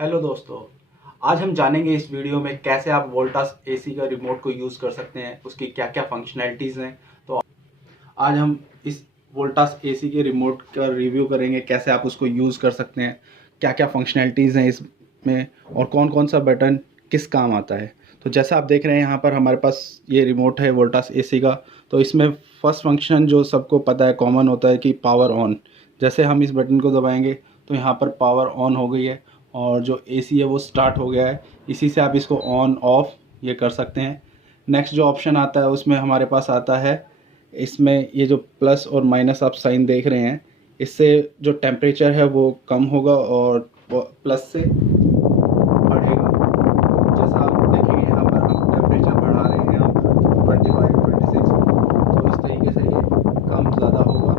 Hello दोस्तों, आज हम जानेंगे इस वीडियो में कैसे आप वोल्टास एसी का रिमोट को यूज़ कर सकते हैं, उसकी क्या क्या फंक्शनैलिटीज़ हैं। तो आज हम इस वोल्टास एसी के रिमोट का रिव्यू करेंगे, कैसे आप उसको यूज़ कर सकते हैं, क्या क्या फंक्शनैलिटीज़ हैं इसमें और कौन कौन सा बटन किस काम आता है। तो जैसा आप देख रहे हैं यहाँ पर हमारे पास ये रिमोट है वोल्टास एसी का। तो इसमें फर्स्ट फंक्शन जो सबको पता है, कॉमन होता है कि पावर ऑन। जैसे हम इस बटन को दबाएंगे तो यहाँ पर पावर ऑन हो गई है और जो एसी है वो स्टार्ट हो गया है। इसी से आप इसको ऑन ऑफ ये कर सकते हैं। नेक्स्ट जो ऑप्शन आता है उसमें हमारे पास आता है, इसमें ये जो प्लस और माइनस आप साइन देख रहे हैं, इससे जो टेम्परेचर है वो कम होगा और प्लस से बढ़ेगा। तो जैसा आप देखेंगे यहाँ पर हम टेम्परेचर बढ़ा रहे हैं, यहाँ पर 25 26, तो इस तरीके से ये कम ज़्यादा होगा।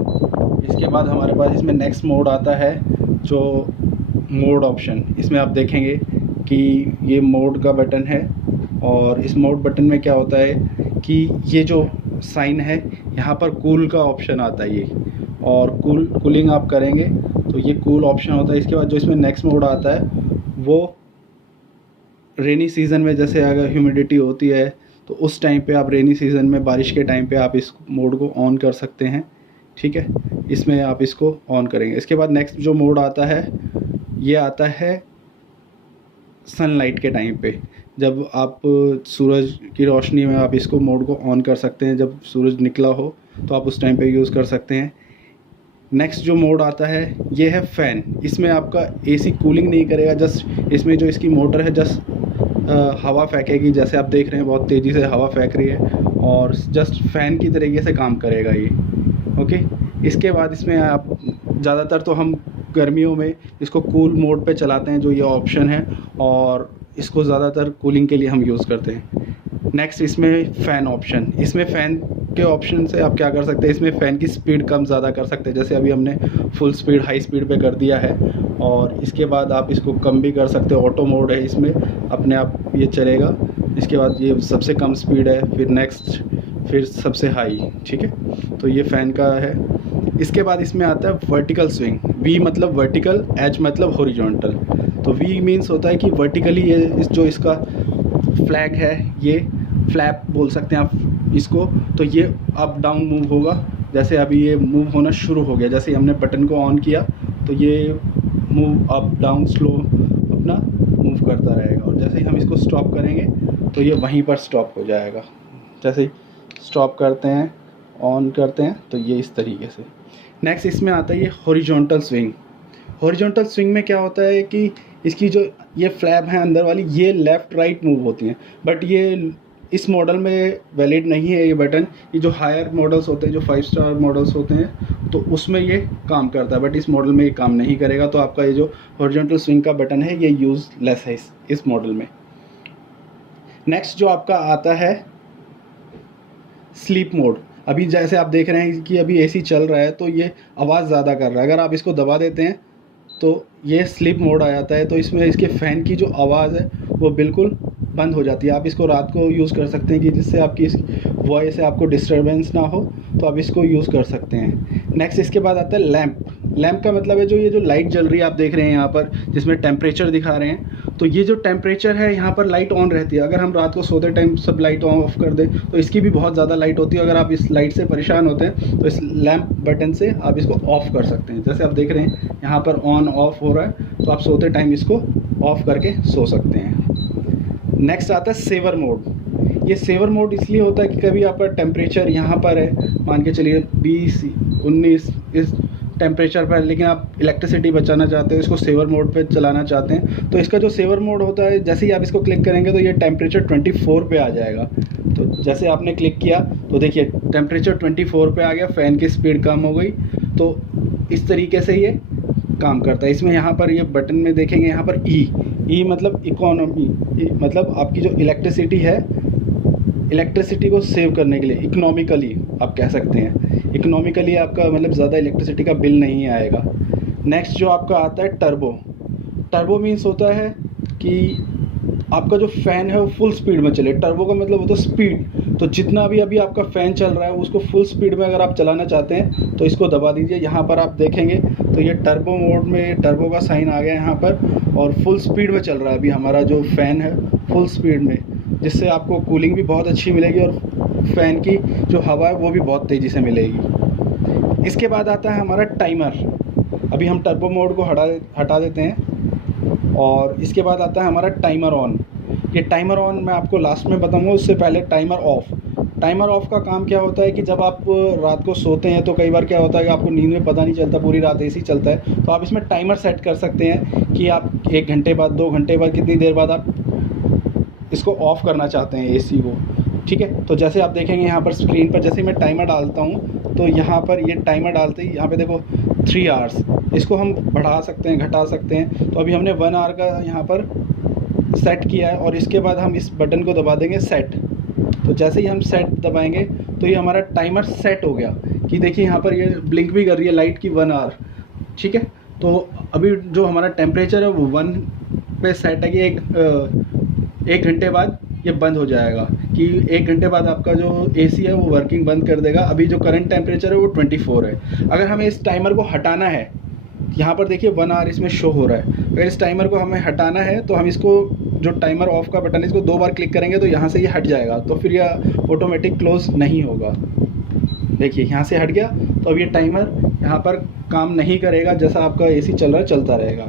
इसके बाद हमारे पास इसमें नेक्स्ट मोड आता है, जो मोड ऑप्शन। इसमें आप देखेंगे कि ये मोड का बटन है और इस मोड बटन में क्या होता है कि ये जो साइन है यहाँ पर कूल का ऑप्शन आता है ये, और कूलिंग आप करेंगे तो ये कूल ऑप्शन होता है। इसके बाद जो इसमें नेक्स्ट मोड आता है वो रेनी सीज़न में, जैसे अगर ह्यूमिडिटी होती है तो उस टाइम पे आप रेनी सीज़न में बारिश के टाइम पे आप इस मोड को ऑन कर सकते हैं। ठीक है, इसमें आप इसको ऑन करेंगे। इसके बाद नेक्स्ट जो मोड आता है ये आता है सनलाइट के टाइम पे, जब आप सूरज की रोशनी में आप इसको मोड को ऑन कर सकते हैं। जब सूरज निकला हो तो आप उस टाइम पे यूज़ कर सकते हैं। नेक्स्ट जो मोड आता है ये है फ़ैन। इसमें आपका एसी कूलिंग नहीं करेगा, जस्ट इसमें जो इसकी मोटर है जस्ट हवा फेंकेगी। जैसे आप देख रहे हैं बहुत तेज़ी से हवा फेंक रही है और जस्ट फ़ैन की तरीके से काम करेगा ये। ओके, इसके बाद इसमें आप ज़्यादातर तो हम गर्मियों में इसको कूल मोड पे चलाते हैं, जो ये ऑप्शन है, और इसको ज़्यादातर कूलिंग के लिए हम यूज़ करते हैं। नेक्स्ट इसमें फ़ैन ऑप्शन। इसमें फ़ैन के ऑप्शन से आप क्या कर सकते हैं, इसमें फ़ैन की स्पीड कम ज़्यादा कर सकते हैं। जैसे अभी हमने फुल स्पीड हाई स्पीड पे कर दिया है, और इसके बाद आप इसको कम भी कर सकते हो। ऑटो मोड है, इसमें अपने आप ये चलेगा। इसके बाद ये सबसे कम स्पीड है, फिर नेक्स्ट, फिर सबसे हाई। ठीक है, तो ये फ़ैन का है। इसके बाद इसमें आता है वर्टिकल स्विंग। वी मतलब वर्टिकल, एच मतलब हॉरिजॉन्टल। तो वी मीन्स होता है कि वर्टिकली ये जो इसका फ्लैग है, ये फ्लैप बोल सकते हैं आप इसको, तो ये अप डाउन मूव होगा। जैसे अभी ये मूव होना शुरू हो गया, जैसे हमने बटन को ऑन किया तो ये मूव अप डाउन स्लो अपना मूव करता रहेगा, और जैसे ही हम इसको स्टॉप करेंगे तो ये वहीं पर स्टॉप हो जाएगा। जैसे ही स्टॉप करते हैं, ऑन करते हैं, तो ये इस तरीके से। नेक्स्ट इसमें आता है ये हॉरिजॉन्टल स्विंग। हॉरिजॉन्टल स्विंग में क्या होता है कि इसकी जो ये फ्लैप है अंदर वाली, ये लेफ़्ट राइट मूव होती हैं, बट ये इस मॉडल में वैलिड नहीं है ये बटन। ये जो हायर मॉडल्स होते हैं, जो 5 स्टार मॉडल्स होते हैं, तो उसमें ये काम करता है, बट इस मॉडल में ये काम नहीं करेगा। तो आपका ये जो हॉरिजॉन्टल स्विंग का बटन है ये यूज़लेस है इस मॉडल में। नेक्स्ट जो आपका आता है स्लीप मोड। अभी जैसे आप देख रहे हैं कि अभी एसी चल रहा है तो ये आवाज़ ज़्यादा कर रहा है। अगर आप इसको दबा देते हैं तो ये स्लीप मोड आ जाता है। तो इसमें इसके फ़ैन की जो आवाज़ है वो बिल्कुल बंद हो जाती है। आप इसको रात को यूज़ कर सकते हैं कि जिससे आपकी इस वॉइस से आपको डिस्टर्बेंस ना हो, तो आप इसको यूज़ कर सकते हैं। नेक्स्ट इसके बाद आता है लैंप। लैंप का मतलब है जो ये जो लाइट जल रही है आप देख रहे हैं यहाँ पर, जिसमें टेम्परेचर दिखा रहे हैं, तो ये जो टेम्परेचर है यहाँ पर लाइट ऑन रहती है। अगर हम रात को सोते टाइम सब लाइट ऑफ कर दें तो इसकी भी बहुत ज़्यादा लाइट होती है। अगर आप इस लाइट से परेशान होते हैं तो इस लैंप बटन से आप इसको ऑफ़ कर सकते हैं। जैसे आप देख रहे हैं यहाँ पर ऑन ऑफ हो रहा है, तो आप सोते टाइम इसको ऑफ़ करके सो सकते हैं। नेक्स्ट आता है सेवर मोड। ये सेवर मोड इसलिए होता है कि कभी आपका टेम्परेचर यहाँ पर है, मान के चलिए 20 19 इस टेम्परेचर पर, लेकिन आप इलेक्ट्रिसिटी बचाना चाहते हैं, इसको सेवर मोड पे चलाना चाहते हैं, तो इसका जो सेवर मोड होता है, जैसे ही आप इसको क्लिक करेंगे तो ये टेम्परेचर 24 पे आ जाएगा। तो जैसे आपने क्लिक किया तो देखिए टेम्परेचर 24 पे आ गया, फ़ैन की स्पीड कम हो गई। तो इस तरीके से ये काम करता है। इसमें यहाँ पर ये बटन में देखेंगे, यहाँ पर ई मतलब इकोनॉमी, मतलब आपकी जो इलेक्ट्रिसिटी है, इलेक्ट्रिसिटी को सेव करने के लिए इकोनॉमिकली आप कह सकते हैं। इकोनॉमिकली आपका मतलब ज़्यादा इलेक्ट्रिसिटी का बिल नहीं आएगा। नेक्स्ट जो आपका आता है टर्बो। टर्बो मीन्स होता है कि आपका जो फ़ैन है वो फुल स्पीड में चले। टर्बो का मतलब होता है स्पीड, तो जितना भी अभी आपका फ़ैन चल रहा है उसको फुल स्पीड में अगर आप चलाना चाहते हैं तो इसको दबा दीजिए। यहाँ पर आप देखेंगे तो ये टर्बो मोड में टर्बो का साइन आ गया यहाँ पर, और फुल स्पीड में चल रहा है अभी हमारा जो फ़ैन है, फुल स्पीड में, जिससे आपको कूलिंग भी बहुत अच्छी मिलेगी और फ़ैन की जो हवा है वो भी बहुत तेज़ी से मिलेगी। इसके बाद आता है हमारा टाइमर। अभी हम टर्बो मोड को हटा देते हैं और इसके बाद आता है हमारा टाइमर ऑन। ये टाइमर ऑन मैं आपको लास्ट में बताऊंगा, उससे पहले टाइमर ऑफ़। टाइमर ऑफ़ का काम क्या होता है कि जब आप रात को सोते हैं तो कई बार क्या होता है कि आपको नींद में पता नहीं चलता, पूरी रात एसी चलता है, तो आप इसमें टाइमर सेट कर सकते हैं कि आप 1 घंटे बाद, 2 घंटे बाद, कितनी देर बाद आप इसको ऑफ़ करना चाहते हैं एसी को। ठीक है, तो जैसे आप देखेंगे यहाँ पर स्क्रीन पर, जैसे मैं टाइमर डालता हूँ तो यहाँ पर ये टाइमर डालते ही यहाँ पे देखो 3 आवर्स, इसको हम बढ़ा सकते हैं, घटा सकते हैं। तो अभी हमने 1 आवर का यहाँ पर सेट किया है और इसके बाद हम इस बटन को दबा देंगे सेट। तो जैसे ही हम सेट दबाएंगे तो ये हमारा टाइमर सेट हो गया कि देखिए यहाँ पर ये ब्लिंक भी कर रही है लाइट की 1 आवर। ठीक है, तो अभी जो हमारा टेम्परेचर है वो 1 पे सेट है कि 1 घंटे बाद ये बंद हो जाएगा, कि 1 घंटे बाद आपका जो एसी है वो वर्किंग बंद कर देगा। अभी जो करंट टेम्परेचर है वो 24 है। अगर हमें इस टाइमर को हटाना है, यहाँ पर देखिए 1 आवर इसमें शो हो रहा है, अगर इस टाइमर को हमें हटाना है तो हम इसको, जो टाइमर ऑफ का बटन है, इसको 2 बार क्लिक करेंगे तो यहाँ से ये हट जाएगा, तो फिर यह ऑटोमेटिक क्लोज नहीं होगा। देखिए यहाँ से हट गया, तो अब ये टाइमर यहाँ पर काम नहीं करेगा, जैसा आपका एसी चल रहा है चलता रहेगा।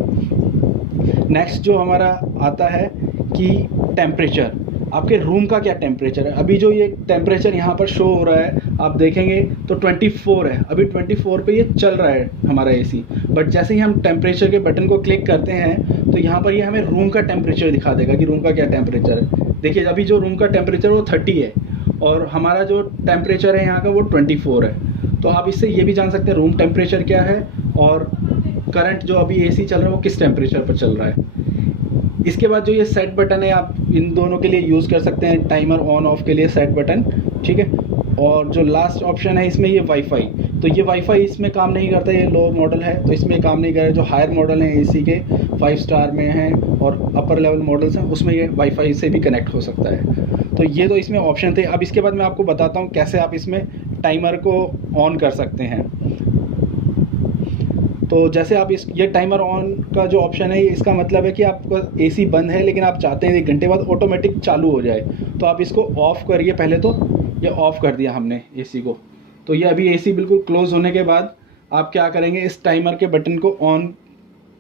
नेक्स्ट जो हमारा आता है कि टेम्परेचर, आपके रूम का क्या टेम्परेचर है। अभी जो ये टेम्परेचर यहाँ पर शो हो रहा है आप देखेंगे तो 24 है, अभी 24 पे ये चल रहा है हमारा एसी। बट जैसे ही हम टेम्परेचर के बटन को क्लिक करते हैं तो यहाँ पर ये हमें रूम का टेम्परेचर दिखा देगा कि रूम का क्या टेम्परेचर है। देखिए अभी जो रूम का टेम्परेचर वो 30 है और हमारा जो टेम्परेचर है यहाँ का वो 24 है। तो आप इससे ये भी जान सकते हैं रूम टेम्परेचर क्या है और करंट जो अभी एसी चल रहा है वो किस टेम्परेचर पर चल रहा है। इसके बाद जो ये सेट बटन है आप इन दोनों के लिए यूज़ कर सकते हैं, टाइमर ऑन ऑफ के लिए सेट बटन। ठीक है, और जो लास्ट ऑप्शन है इसमें ये वाईफाई, तो ये वाईफाई इसमें काम नहीं करता, ये लो मॉडल है तो इसमें काम नहीं कर रहा है। जो हायर मॉडल हैं एसी के 5 स्टार में हैं और अपर लेवल मॉडल्स हैं उसमें ये वाईफाई से भी कनेक्ट हो सकता है। तो ये तो इसमें ऑप्शन थे। अब इसके बाद मैं आपको बताता हूँ कैसे आप इसमें टाइमर को ऑन कर सकते हैं। तो जैसे आप ये टाइमर ऑन का जो ऑप्शन है, इसका मतलब है कि आपका एसी बंद है लेकिन आप चाहते हैं 1 घंटे बाद ऑटोमेटिक चालू हो जाए, तो आप इसको ऑफ़ करिए। पहले तो ये ऑफ़ कर दिया हमने एसी को, तो ये अभी एसी बिल्कुल क्लोज़ होने के बाद आप क्या करेंगे, इस टाइमर के बटन को ऑन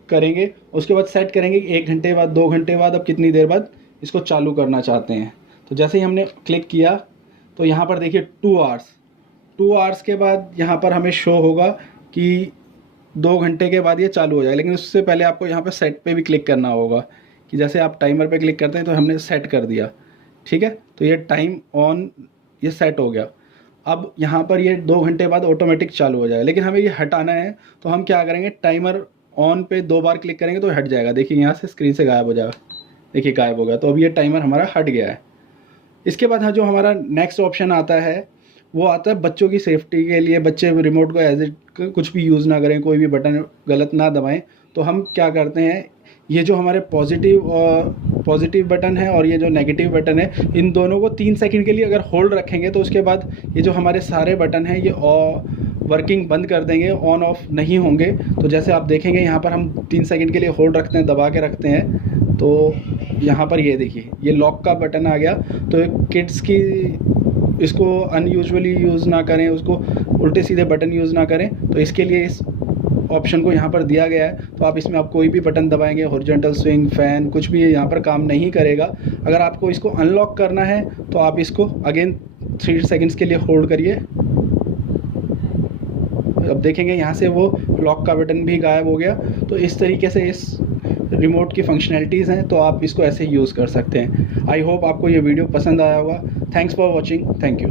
करेंगे, उसके बाद सेट करेंगे 1 घंटे बाद, 2 घंटे बाद, अब कितनी देर बाद इसको चालू करना चाहते हैं। तो जैसे ही हमने क्लिक किया तो यहाँ पर देखिए 2 आवर्स के बाद यहाँ पर हमें शो होगा कि 2 घंटे के बाद ये चालू हो जाएगा। लेकिन उससे पहले आपको यहाँ पे सेट पे भी क्लिक करना होगा, कि जैसे आप टाइमर पे क्लिक करते हैं तो हमने सेट कर दिया। ठीक है, तो ये टाइम ऑन ये सेट हो गया। अब यहाँ पर ये 2 घंटे बाद ऑटोमेटिक चालू हो जाएगा। लेकिन हमें ये हटाना है तो हम क्या करेंगे, टाइमर ऑन पे 2 बार क्लिक करेंगे तो हट जाएगा। देखिए यहाँ से स्क्रीन से गायब हो जाएगा, देखिए गायब हो गया। तो अब ये टाइमर हमारा हट गया है। इसके बाद जो हमारा नेक्स्ट ऑप्शन आता है वो आता है बच्चों की सेफ्टी के लिए, बच्चे रिमोट को एज इट कुछ भी यूज़ ना करें, कोई भी बटन गलत ना दबाएं। तो हम क्या करते हैं, ये जो हमारे पॉजिटिव बटन है और ये जो नेगेटिव बटन है, इन दोनों को 3 सेकंड के लिए अगर होल्ड रखेंगे तो उसके बाद ये जो हमारे सारे बटन हैं ये वर्किंग बंद कर देंगे, ऑन ऑफ नहीं होंगे। तो जैसे आप देखेंगे यहाँ पर हम 3 सेकंड के लिए होल्ड रखते हैं, दबा के रखते हैं, तो यहाँ पर ये देखिए ये लॉक का बटन आ गया। तो किड्स की इसको अनयूजुअली यूज़ ना करें, उसको उल्टे सीधे बटन यूज़ ना करें, तो इसके लिए इस ऑप्शन को यहाँ पर दिया गया है। तो आप इसमें आप कोई भी बटन दबाएंगे, हॉरिजॉन्टल स्विंग, फ़ैन, कुछ भी यहाँ पर काम नहीं करेगा। अगर आपको इसको अनलॉक करना है तो आप इसको अगेन 3 सेकंड्स के लिए होल्ड करिए। अब देखेंगे यहाँ से वो लॉक का बटन भी गायब हो गया। तो इस तरीके से इस रिमोट की फंक्शनैलिटीज़ हैं, तो आप इसको ऐसे यूज़ कर सकते हैं। आई होप आपको ये वीडियो पसंद आया होगा। Thanks for watching, thank you.